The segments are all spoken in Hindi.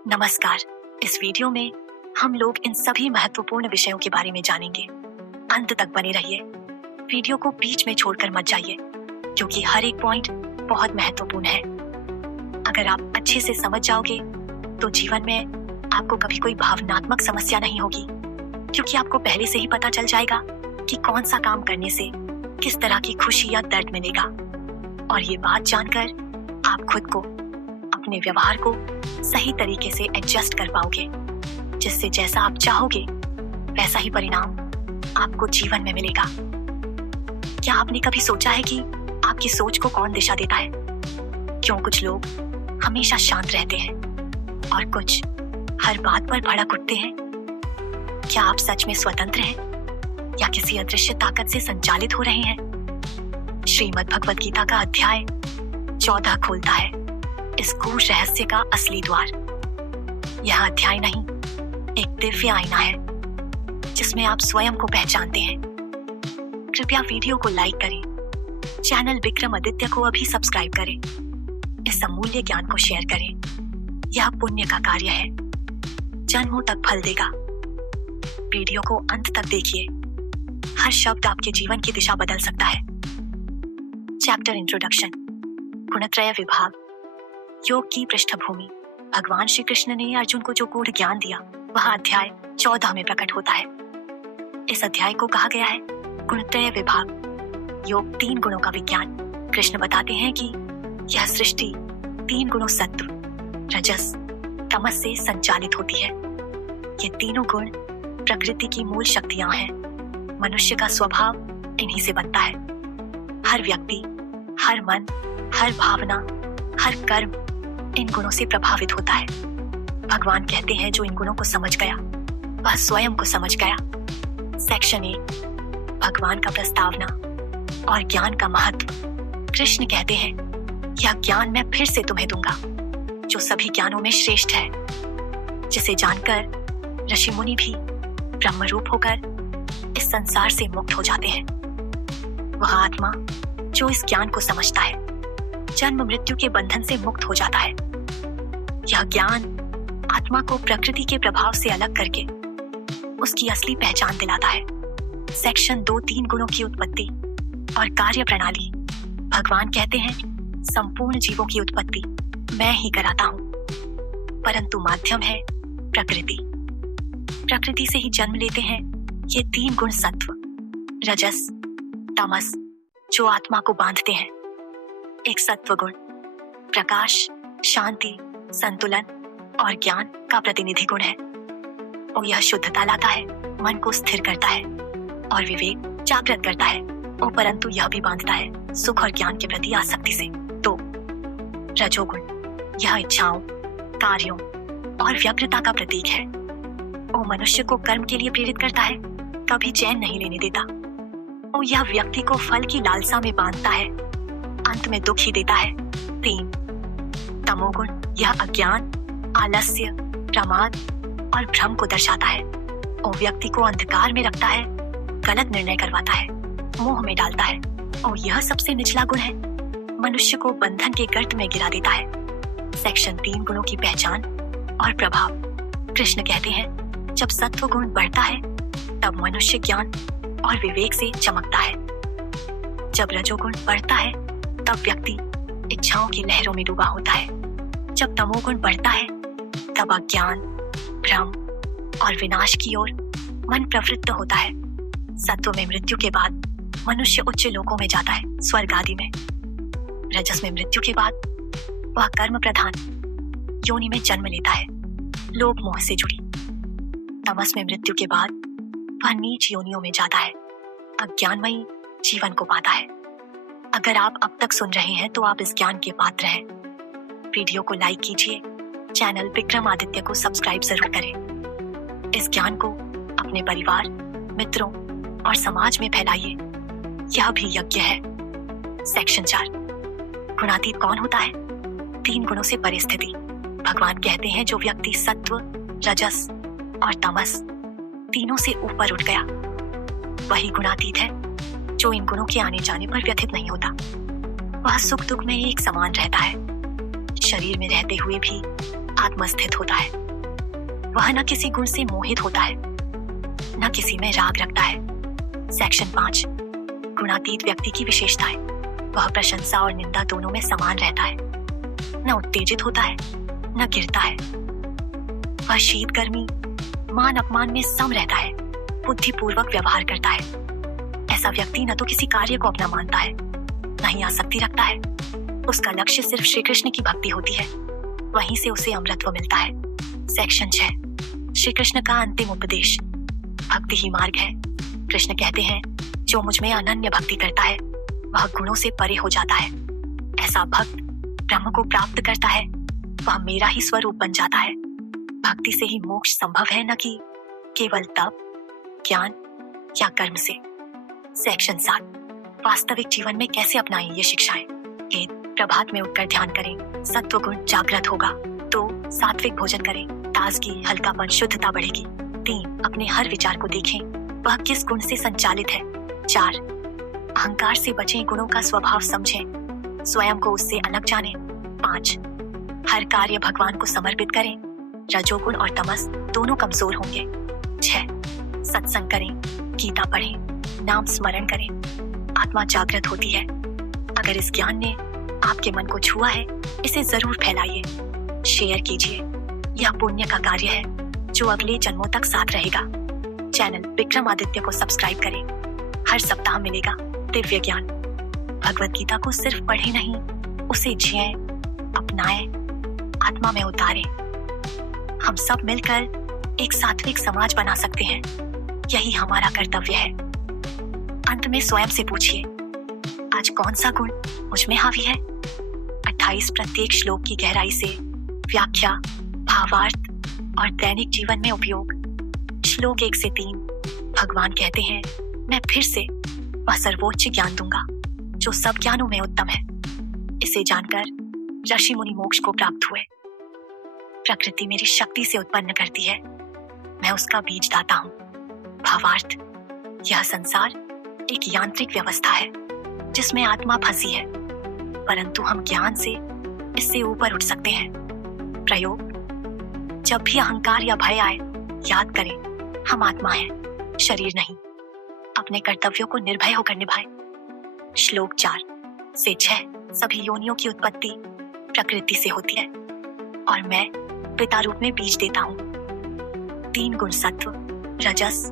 नमस्कार। इस वीडियो में हम लोग इन सभी महत्वपूर्ण विषयों के बारे में जानेंगे। अंत तक बने रहिए। वीडियो को बीच में छोड़कर मत जाइए, क्योंकि हर एक पॉइंट बहुत महत्वपूर्ण है। अगर आप अच्छे से समझ जाओगे तो जीवन में आपको कभी कोई भावनात्मक समस्या नहीं होगी, क्योंकि आपको पहले से ही पता चल जाएगा कि कौन सा काम करने से किस तरह की खुशी या दर्द मिलेगा। और ये बात जानकर आप खुद को, अपने व्यवहार को सही तरीके से एडजस्ट कर पाओगे, जिससे जैसा आप चाहोगे वैसा ही परिणाम आपको जीवन में मिलेगा। क्या आपने कभी सोचा है कि आपकी सोच को कौन दिशा देता है? क्यों कुछ लोग हमेशा शांत रहते हैं और कुछ हर बात पर भड़क उठते हैं? क्या आप सच में स्वतंत्र हैं या किसी अदृश्य ताकत से संचालित हो रहे हैं? श्रीमद् भगवद गीता का अध्याय 14 खोलता है इस गूढ़ रहस्य का असली द्वार। यह अध्याय नहीं, एक दिव्य आईना है जिसमें आप स्वयं को पहचानते हैं। कृपया वीडियो को लाइक करें, चैनल विक्रमादित्य को अभी सब्सक्राइब करें, इस अमूल्य ज्ञान को शेयर करें। यह पुण्य का कार्य है, जन्मों तक फल देगा। वीडियो को अंत तक देखिए, हर शब्द आपके जीवन की दिशा बदल सकता है। चैप्टर इंट्रोडक्शन, गुणत्रय विभाग, योग की पृष्ठभूमि। भगवान श्री कृष्ण ने अर्जुन को जो गूढ़ ज्ञान दिया वह अध्याय 14 में प्रकट होता है। इस अध्याय को कहा गया है गुणत्रय विभाग, योग 3 गुणों का विज्ञान। कृष्ण बताते हैं कि यह सृष्टि 3 गुणों सत्व, रजस, तमस से संचालित होती है। ये तीनों गुण प्रकृति की मूल शक्तियां हैं। मनुष्य का स्वभाव इन्हीं से बनता है। हर व्यक्ति, हर मन, हर भावना, हर कर्म इन गुणों से प्रभावित होता है। भगवान कहते हैं जो इन गुणों को समझ गया वह स्वयं को समझ गया। सेक्शन 1, भगवान का प्रस्तावना और ज्ञान का महत्व। कृष्ण कहते हैं यह ज्ञान मैं फिर से तुम्हें दूंगा जो सभी ज्ञानों में श्रेष्ठ है, जिसे जानकर ऋषि मुनि भी ब्रह्मरूप होकर इस संसार से मुक्त हो जाते हैं। वह आत्मा जो इस ज्ञान को समझता है जन्म मृत्यु के बंधन से मुक्त हो जाता है। यह ज्ञान आत्मा को प्रकृति के प्रभाव से अलग करके उसकी असली पहचान दिलाता है। सेक्शन 2, 3 गुणों की उत्पत्ति और कार्य प्रणाली। भगवान कहते हैं संपूर्ण जीवों की उत्पत्ति मैं ही कराता हूँ, परंतु माध्यम है प्रकृति। प्रकृति से ही जन्म लेते हैं ये 3 गुण सत्व, रजस, तमस, जो आत्मा को बांधते हैं। एक सत्व गुण प्रकाश, शांति, संतुलन और ज्ञान का प्रतिनिधि गुण है। और यह शुद्धता लाता है, मन को स्थिर करता है और विवेक जागृत करता है। और परंतु यह भी बांधता है सुख और ज्ञान के प्रति आसक्ति से। तो रजोगुण, यह इच्छाओं, कार्यों और व्यग्रता का प्रतीक है। और मनुष्य को कर्म के लिए प्रेरित करता है, कभी चैन नहीं लेने देता। और यह व्यक्ति को फल की लालसा में बांधता है, अंत में दुख ही देता है। 3, तमोगुण, यह अज्ञान, आलस्य, प्रमाद और भ्रम को दर्शाता है और व्यक्ति को अंधकार में रखता है, गलत निर्णय करवाता है, मोह में डालता है। और यह सबसे निचला गुण है, मनुष्य को बंधन के गर्त में गिरा देता है। सेक्शन 3 गुणों की पहचान और प्रभाव। कृष्ण कहते हैं जब सत्व गुण बढ़ता है तब मनुष्य ज्ञान और विवेक से चमकता है। जब रजोगुण बढ़ता है तब व्यक्ति इच्छाओं की लहरों में डूबा होता है। जब तमोगुण बढ़ता है तब अज्ञान, भ्रम और विनाश की ओर मन प्रवृत्त होता है। सत्व में मृत्यु के बाद मनुष्य उच्च लोकों में जाता है, स्वर्ग आदि में। रजस में मृत्यु के बाद वह कर्म प्रधान योनि में जन्म लेता है, लोभ मोह से जुड़ी। तमस में मृत्यु के बाद वह नीच योनियों में जाता है, अज्ञानमयी जीवन को पाता है। अगर आप अब तक सुन रहे हैं तो आप इस ज्ञान के पात्र हैं। वीडियो को लाइक कीजिए, चैनल विक्रमादित्य को सब्सक्राइब जरूर करें। इस ज्ञान को अपने परिवार, मित्रों और समाज में फैलाइए, यह भी यज्ञ है। सेक्शन 4, गुणातीत कौन होता है? 3 गुणों से परे स्थिति। भगवान कहते हैं जो व्यक्ति सत्व, रजस और तमस तीनों से ऊपर उठ गया वही गुणातीत है, जो इन गुणों के आने जाने पर व्यथित नहीं होता। वह सुख दुख में एक समान रहता है, शरीर में रहते हुए भी आत्मस्थित होता है। वह न किसी गुण से मोहित होता है, न किसी में राग रखता है। सेक्शन 5, गुणातीत व्यक्ति की विशेषताएं। वह प्रशंसा और निंदा दोनों में समान रहता है, न उत्तेजित होता है न गिरता है। वह शीत गर्मी, मान अपमान में सम रहता है, बुद्धिपूर्वक व्यवहार करता है। ऐसा व्यक्ति न तो किसी कार्य को अपना मानता है, न ही आसक्ति रखता है। उसका लक्ष्य सिर्फ श्री कृष्ण की भक्ति होती है, वहीं से उसे अमृतत्व मिलता है। सेक्शन 6, श्री कृष्ण का अंतिम उपदेश। भक्ति ही मार्ग है। कृष्ण कहते हैं, जो मुझ में अनन्य भक्ति करता है वह गुणों से परे हो जाता है। ऐसा भक्त ब्रह्म को प्राप्त करता है, वह मेरा ही स्वरूप बन जाता है। भक्ति से ही मोक्ष संभव है, न कि केवल तप, ज्ञान या कर्म से। सेक्शन 7, वास्तविक जीवन में कैसे अपनाएं ये शिक्षाएं। 1, प्रभात में उठकर ध्यान करें, सत्व गुण जागृत होगा। 2, सात्विक भोजन करें, ताजगी, हल्कापन, शुद्धता बढ़ेगी। 3, अपने हर विचार को देखें, वह किस गुण से संचालित है। 4, अहंकार से बचें, गुणों का स्वभाव समझें, स्वयं को उससे अलग जानें। 5, हर कार्य भगवान को समर्पित करें, रजोगुण और तमस दोनों कमजोर होंगे। 6, सत्संग करें, गीता पढ़ें, नाम स्मरण करें, आत्मा जागृत होती है। अगर इस ज्ञान ने आपके मन को छुआ है, इसे जरूर फैलाइए, शेयर कीजिए। यह पुण्य का कार्य है जो अगले जन्मों तक साथ रहेगा। चैनल विक्रमादित्य को सब्सक्राइब करें, हर सप्ताह मिलेगा दिव्य ज्ञान। भगवत गीता को सिर्फ पढ़े नहीं, उसे जिएं, अपनाएं, आत्मा में उतारें। हम सब मिलकर एक सात्विक समाज बना सकते हैं, यही हमारा कर्तव्य है। अंत में स्वयं से पूछिए, आज कौन सा गुण मुझ में हावी है। 28 प्रत्येक श्लोक की गहराई से व्याख्या, भावार्थ और दैनिक जीवन में उपयोग। श्लोक 1 से 3, भगवान कहते हैं, मैं फिर से वह सर्वोच्च ज्ञान दूंगा जो सब ज्ञानों में उत्तम है। इसे जानकर ऋषि मुनि मोक्ष को प्राप्त हुए। प्रकृति मेरी शक्ति से उत्पन्न करती है, मैं उसका बीज दाता हूँ। भावार्थ, यह संसार एक यांत्रिक व्यवस्था है जिसमें आत्मा फंसी है, परंतु हम ज्ञान से इससे ऊपर उठ सकते हैं। प्रयोग, जब भी अहंकार या भय आए, याद करें हम आत्मा हैं, शरीर नहीं। अपने कर्तव्यों को निर्भय होकर निभाएं। श्लोक 4 से 6, सभी योनियों की उत्पत्ति प्रकृति से होती है और मैं पिता रूप में बीज देता हूँ। 3 गुण सत्व, रजस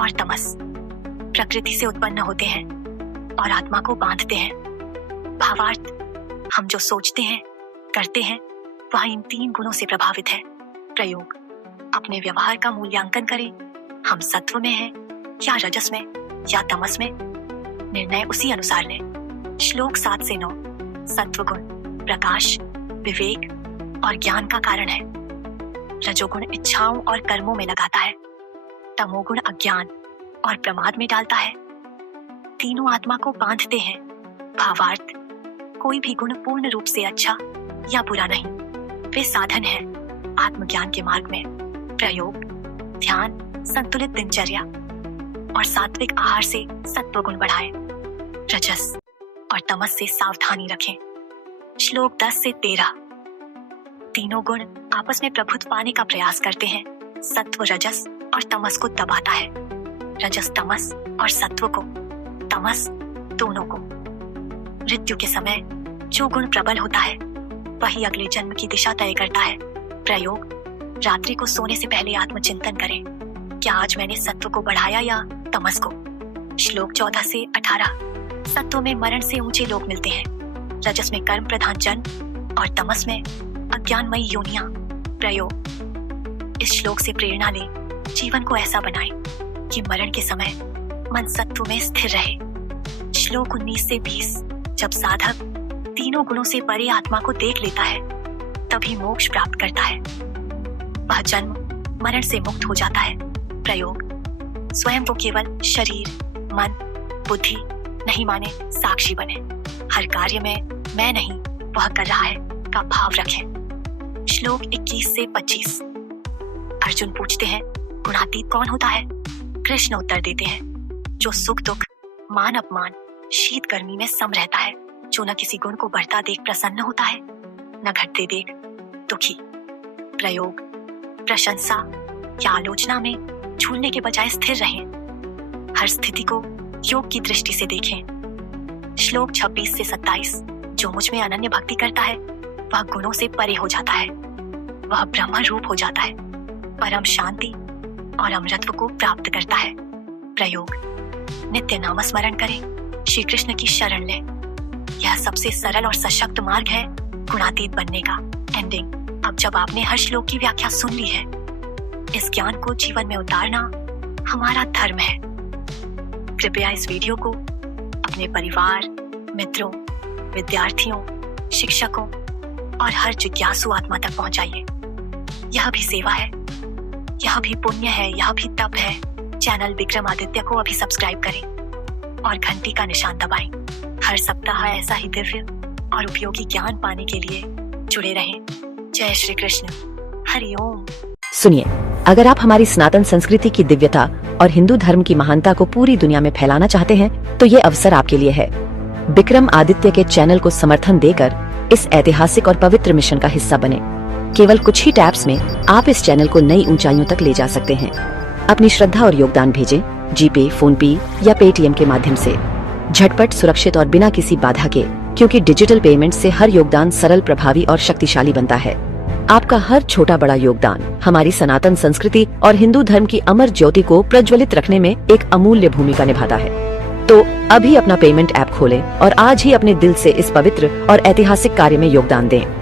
और तमस प्रकृति से उत्पन्न होते हैं और आत्मा को बांधते हैं। भावार्थ, हम जो सोचते हैं, करते हैं, वह इन 3 गुणों से प्रभावित है। प्रयोग, अपने व्यवहार का मूल्यांकन करें, हम सत्व में हैं या रजस में या तमस में। निर्णय उसी अनुसार लें। श्लोक 7 से 9, सत्व गुण प्रकाश, विवेक और ज्ञान का कारण है। रजोगुण इच्छाओं और कर्मों में लगाता है। तमोगुण अज्ञान और प्रमाद में डालता है। तीनों आत्मा को बांधते हैं। भावार्थ, कोई भी गुण पूर्ण रूप से अच्छा या बुरा नहीं, वे साधन है आत्मज्ञान के मार्ग में। प्रयोग, ध्यान, संतुलित दिनचर्या और सात्विक आहार से सत्व गुण बढ़ाएं। रजस और तमस से सावधानी रखें। श्लोक 10 से 13, तीनों गुण आपस में प्रभुत्व पाने का प्रयास करते हैं। सत्व रजस और तमस को दबाता है, रजस तमस और सत्व को, तमस दोनों को। मृत्यु के समय जो गुण प्रबल होता है वही अगले जन्म की दिशा तय करता है। प्रयोग, रात्रि को सोने से पहले आत्मचिंतन करें, क्या आज मैंने सत्व को बढ़ाया या तमस को। श्लोक 14 से 18, सत्व में मरण से ऊंचे लोग मिलते हैं, रजस में कर्म प्रधान जन्म और तमस में अज्ञानमयी योनियां। प्रयोग, इस श्लोक से प्रेरणा लें, जीवन को ऐसा बनाएं कि मरण के समय मन सत्व में स्थिर रहे। श्लोक 19 से 20, जब साधक तीनों गुणों से परे आत्मा को देख लेता है तभी मोक्ष प्राप्त करता है, वह जन्म मरण से मुक्त हो जाता है। प्रयोग, स्वयं को केवल शरीर, मन, बुद्धि नहीं माने, साक्षी बने। हर कार्य में मैं नहीं, वह कर रहा है का भाव रखें। श्लोक 21 से 25, अर्जुन पूछते हैं, गुणातीत कौन होता है। कृष्ण उत्तर देते हैं, जो सुख दुख, मान अपमान, शीत गर्मी में सम रहता है, जो न किसी गुण को बढ़ता देख प्रसन्न होता है, न घटते देख दुखी। प्रयोग, प्रशंसा या आलोचना में झूलने के बजाय स्थिर रहें। हर स्थिति को योग की दृष्टि से देखें। श्लोक 26 से 27। जो मुझ में अनन्य भक्ति करता है वह गुणों से परे हो जाता है, वह ब्रह्म रूप हो जाता है, परम शांति और अमृतत्व को प्राप्त करता है। प्रयोग, नित्य नाम स्मरण करें, श्री कृष्ण की शरण लें। यह सबसे सरल और सशक्त मार्ग है गुणातीत बनने का। एंडिंग। अब जब आपने हर श्लोक की व्याख्या सुन ली है, इस ज्ञान को जीवन में उतारना हमारा धर्म है। कृपया इस वीडियो को अपने परिवार, मित्रों, विद्यार्थियों, शिक्षकों और हर जिज्ञासु आत्मा तक पहुंचाइए। यह भी सेवा है, यह भी पुण्य है, यह भी तप है। चैनल विक्रमादित्य को अभी सब्सक्राइब करें और घंटी का निशान दबाएं। हर सप्ताह ऐसा ही दिव्य और उपयोगी ज्ञान पाने के लिए जुड़े रहें। जय श्री कृष्ण। हरि ओम। सुनिए, अगर आप हमारी सनातन संस्कृति की दिव्यता और हिंदू धर्म की महानता को पूरी दुनिया में फैलाना चाहते हैं, तो ये अवसर आपके लिए है। विक्रम आदित्य के चैनल को समर्थन देकर इस ऐतिहासिक और पवित्र मिशन का हिस्सा बने। केवल कुछ ही टैप्स में आप इस चैनल को नई ऊंचाइयों तक ले जा सकते हैं। अपनी श्रद्धा और योगदान भेजें जीपे, फोनपे या पेटीएम के माध्यम से, झटपट, सुरक्षित और बिना किसी बाधा के, क्योंकि डिजिटल पेमेंट से हर योगदान सरल, प्रभावी और शक्तिशाली बनता है। आपका हर छोटा बड़ा योगदान हमारी सनातन संस्कृति और हिंदू धर्म की अमर ज्योति को प्रज्वलित रखने में एक अमूल्य भूमिका निभाता है। तो अभी अपना पेमेंट ऐप खोलें और आज ही अपने दिल से इस पवित्र और ऐतिहासिक कार्य में योगदान दें।